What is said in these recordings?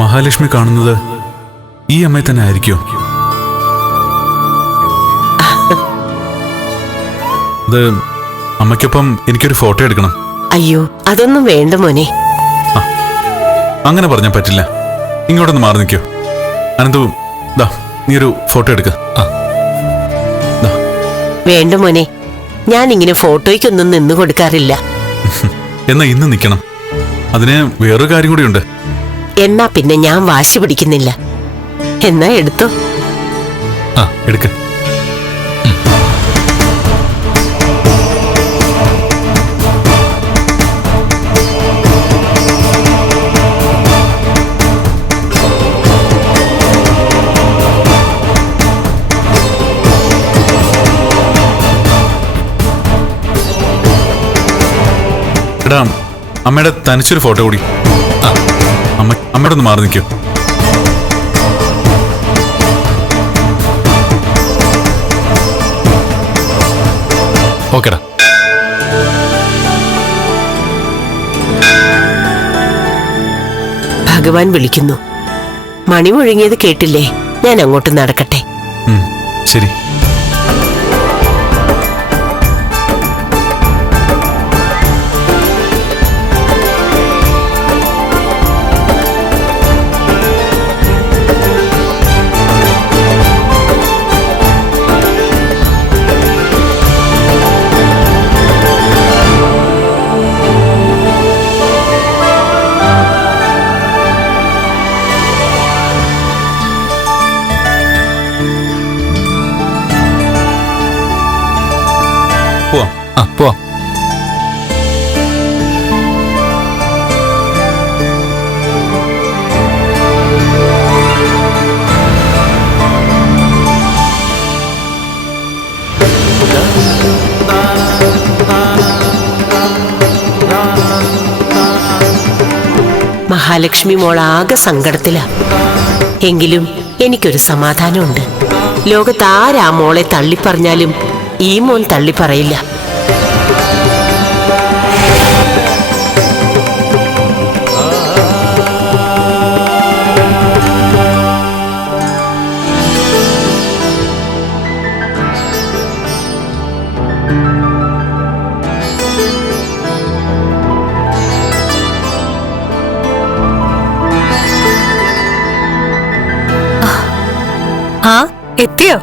മഹാലക്ഷ്മി കാണുന്നത് ഈ അമ്മയെ തന്നെ ആയിരിക്കോ? അത് അമ്മയ്ക്കൊപ്പം എനിക്കൊരു ഫോട്ടോ എടുക്കണം. അയ്യോ അതൊന്നും വേണ്ട മോനെ. അങ്ങനെ പറഞ്ഞാൽ പറ്റില്ല. ഇങ്ങോട്ടൊന്ന് മാറി നിൽക്കോ. അനന്തു ദാ നീ ഒരു ഫോട്ടോ എടുക്ക. വേണ്ട മോനെ ഞാൻ ഇങ്ങനെ ഫോട്ടോയ്ക്കൊന്നും നിന്ന് കൊടുക്കാറില്ല. എന്നാ ഇന്ന് നിൽക്കണം അതിന് വേറൊരു കാര്യം കൂടിയുണ്ട്. എന്നാ പിന്നെ ഞാൻ വാശി പിടിക്കുന്നില്ല. എന്നാ എടുത്തോ? ആ എടുക്ക. എടാ അമ്മയുടെ തനിച്ചൊരു ഫോട്ടോ കൂടി. ആ, അമ്മ അമ്മയുടെ ഒന്ന് മാറി നിൽക്കൂ. ഓക്കെടാ. ഭഗവാൻ വിളിക്കുന്നു. മണി മുഴങ്ങിയത് കേട്ടില്ലേ? ഞാൻ അങ്ങോട്ട് നടക്കട്ടെ. ശരി. ആ പോവാം മഹാലക്ഷ്മി മോൾ ആകെ സങ്കടത്തിലാ. എങ്കിലും എനിക്കൊരു സമാധാനമുണ്ട്. ലോകത്ത് ആരാ മോളെ തള്ളിപ്പറഞ്ഞാലും ഈ മോൻ തള്ളിപ്പറയില്ല ആ എത്തിയോ?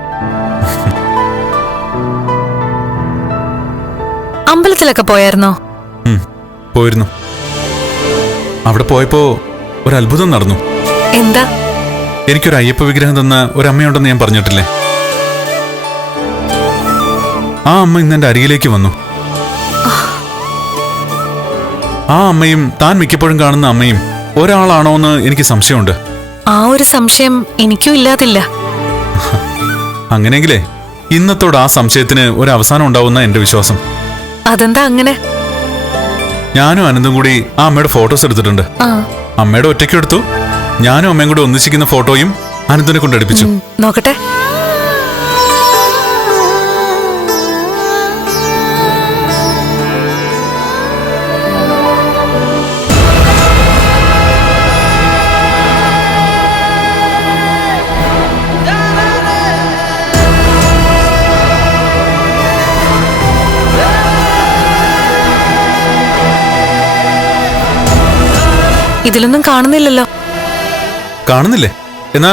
അമ്പലത്തിലൊക്കെ പോയായിരുന്നോ? പോയിരുന്നു. അവിടെ പോയപ്പോ ഒരു അത്ഭുതം നടന്നു. എന്താ? എനിക്കൊരു അയ്യപ്പ വിഗ്രഹം തന്ന ഒരു അമ്മയുണ്ടെന്ന് ഞാൻ പറഞ്ഞിട്ടില്ലേ? ആ അമ്മ ഇന്ന് എന്റെ അരികിലേക്ക് വന്നു. ആ അമ്മയും താൻ മിക്കപ്പോഴും കാണുന്ന അമ്മയും ഒരാളാണോ എന്ന് എനിക്ക് സംശയമുണ്ട്. ആ ഒരു സംശയം എനിക്കും ഇല്ലാതില്ല. അങ്ങനെയെങ്കിലേ ഇന്നത്തോടെ ആ സംശയത്തിന് ഒരു അവസാനം ഉണ്ടാവുന്ന എന്റെ വിശ്വാസം. അതെന്താ അങ്ങനെ? ഞാനും അനന്തും കൂടി ആ അമ്മയുടെ ഫോട്ടോസ് എടുത്തിട്ടുണ്ട്. അമ്മയുടെ ഒറ്റയ്ക്കും എടുത്തു. ഞാനും അമ്മയും കൂടി ഒന്നിച്ചിരിക്കുന്ന ഫോട്ടോയും അനന്തിനെ കൊണ്ട് എടുപ്പിച്ചു. നോക്കട്ടെ. ഇതിലൊന്നും കാണുന്നില്ലല്ലോ. കാണുന്നില്ലേ? എന്നാ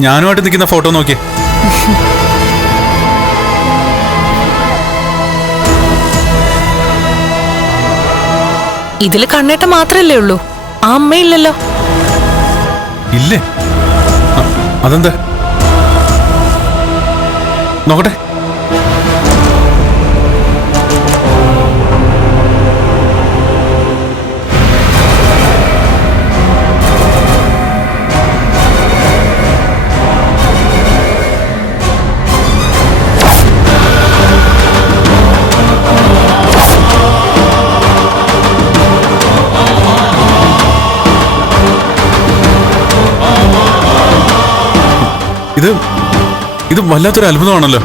ഞാനുമായിട്ട് നിൽക്കുന്ന ഫോട്ടോ നോക്കിയേ. ഇതിൽ കണ്ണേട്ട മാത്രല്ലേ ഉള്ളൂ. ആ അമ്മയില്ലല്ലോ. ഇല്ലേ? അതെന്താ? നോക്കട്ടെ. ഇത് വല്ലാത്തൊരു അത്ഭുതമാണല്ലോ.